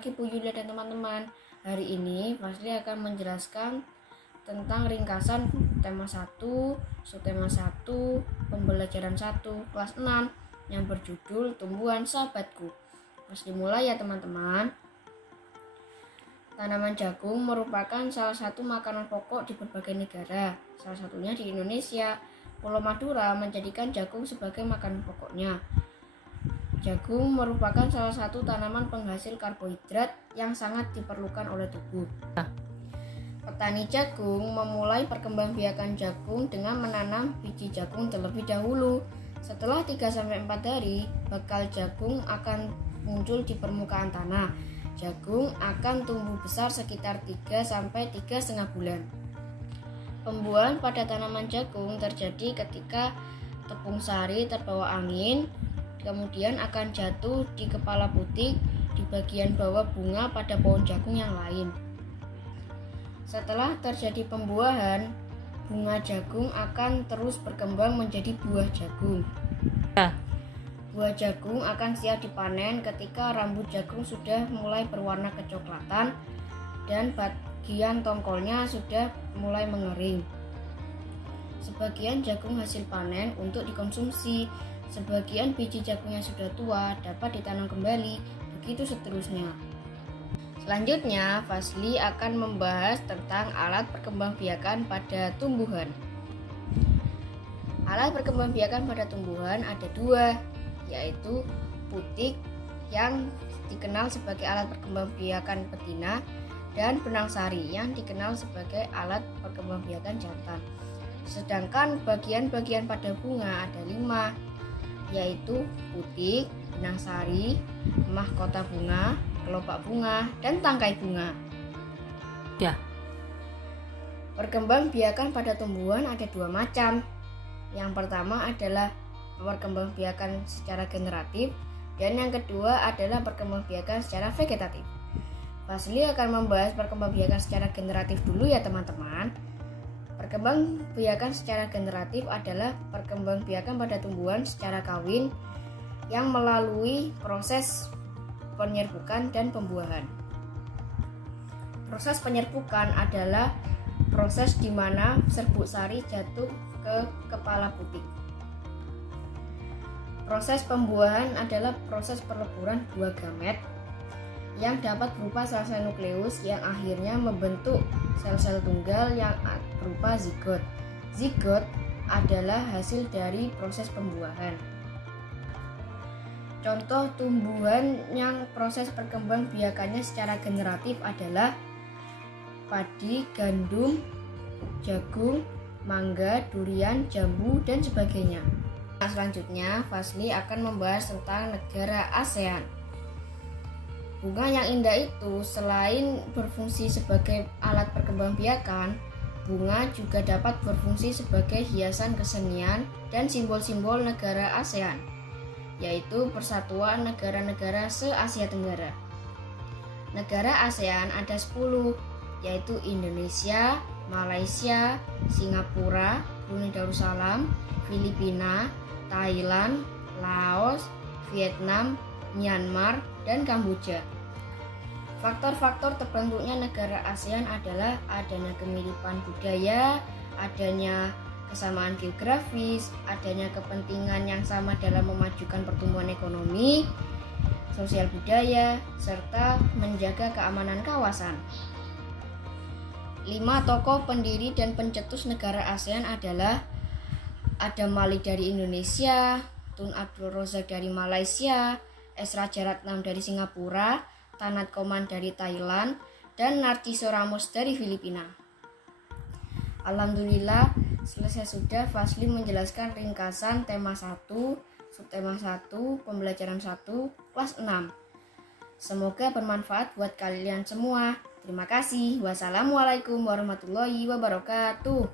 pagi Bu Yulia dan teman-teman. Hari ini Fasli akan menjelaskan tentang ringkasan tema 1, subtema 1, pembelajaran 1, kelas 6 yang berjudul Tumbuhan Sahabatku. Fasli mulai ya teman-teman. Tanaman jagung merupakan salah satu makanan pokok di berbagai negara, salah satunya di Indonesia. Pulau Madura menjadikan jagung sebagai makanan pokoknya. Jagung merupakan salah satu tanaman penghasil karbohidrat yang sangat diperlukan oleh tubuh. Petani jagung memulai perkembangbiakan jagung dengan menanam biji jagung terlebih dahulu. Setelah 3-4 hari, bakal jagung akan muncul di permukaan tanah. Jagung akan tumbuh besar sekitar 3-3,5 bulan. Pembuahan pada tanaman jagung terjadi ketika tepung sari terbawa angin, kemudian akan jatuh di kepala putik di bagian bawah bunga pada pohon jagung yang lain. Setelah terjadi pembuahan, bunga jagung akan terus berkembang menjadi buah jagung. Buah jagung akan siap dipanen ketika rambut jagung sudah mulai berwarna kecoklatan dan bagian tongkolnya sudah mulai mengering. Sebagian jagung hasil panen untuk dikonsumsi. Sebagian biji jagung yang sudah tua dapat ditanam kembali, begitu seterusnya. Selanjutnya, Fasli akan membahas tentang alat perkembangbiakan pada tumbuhan. Alat perkembangbiakan pada tumbuhan ada 2, yaitu putik yang dikenal sebagai alat perkembangbiakan betina dan benang sari yang dikenal sebagai alat perkembangbiakan jantan. Sedangkan bagian-bagian pada bunga ada 5, yaitu putik, benang sari, mahkota bunga, kelopak bunga, dan tangkai bunga. Perkembangbiakan pada tumbuhan ada 2 macam. Yang pertama adalah perkembangbiakan secara generatif, dan yang kedua adalah perkembangbiakan secara vegetatif. Fasli akan membahas perkembangbiakan secara generatif dulu ya teman-teman. Perkembangbiakan secara generatif adalah perkembangbiakan pada tumbuhan secara kawin yang melalui proses penyerbukan dan pembuahan. Proses penyerbukan adalah proses di mana serbuk sari jatuh ke kepala putik. Proses pembuahan adalah proses perleburan buah gamet yang dapat berupa sel-sel nukleus yang akhirnya membentuk sel-sel tunggal yang berupa zigot. Zigot adalah hasil dari proses pembuahan. Contoh tumbuhan yang proses perkembangbiakannya secara generatif adalah padi, gandum, jagung, mangga, durian, jambu, dan sebagainya. Selanjutnya, Fasli akan membahas tentang negara ASEAN. Bunga yang indah itu selain berfungsi sebagai alat perkembangbiakan, bunga juga dapat berfungsi sebagai hiasan kesenian dan simbol-simbol negara ASEAN, yaitu Persatuan Negara-Negara se-Asia Tenggara. Negara ASEAN ada 10, yaitu Indonesia, Malaysia, Singapura, Brunei Darussalam, Filipina, Thailand, Laos, Vietnam, Myanmar, dan Kamboja. Faktor-faktor terbentuknya negara ASEAN adalah adanya kemiripan budaya, adanya kesamaan geografis, adanya kepentingan yang sama dalam memajukan pertumbuhan ekonomi, sosial budaya, serta menjaga keamanan kawasan. 5 tokoh pendiri dan pencetus negara ASEAN adalah Adam Malik dari Indonesia, Tun Abdul Razak dari Malaysia, S. Rajaratnam dari Singapura, Tanat Koman dari Thailand, dan Narciso Ramos dari Filipina. Alhamdulillah, selesai sudah Fasli menjelaskan ringkasan tema 1, subtema 1, pembelajaran 1, kelas 6. Semoga bermanfaat buat kalian semua. Terima kasih. Wassalamualaikum warahmatullahi wabarakatuh.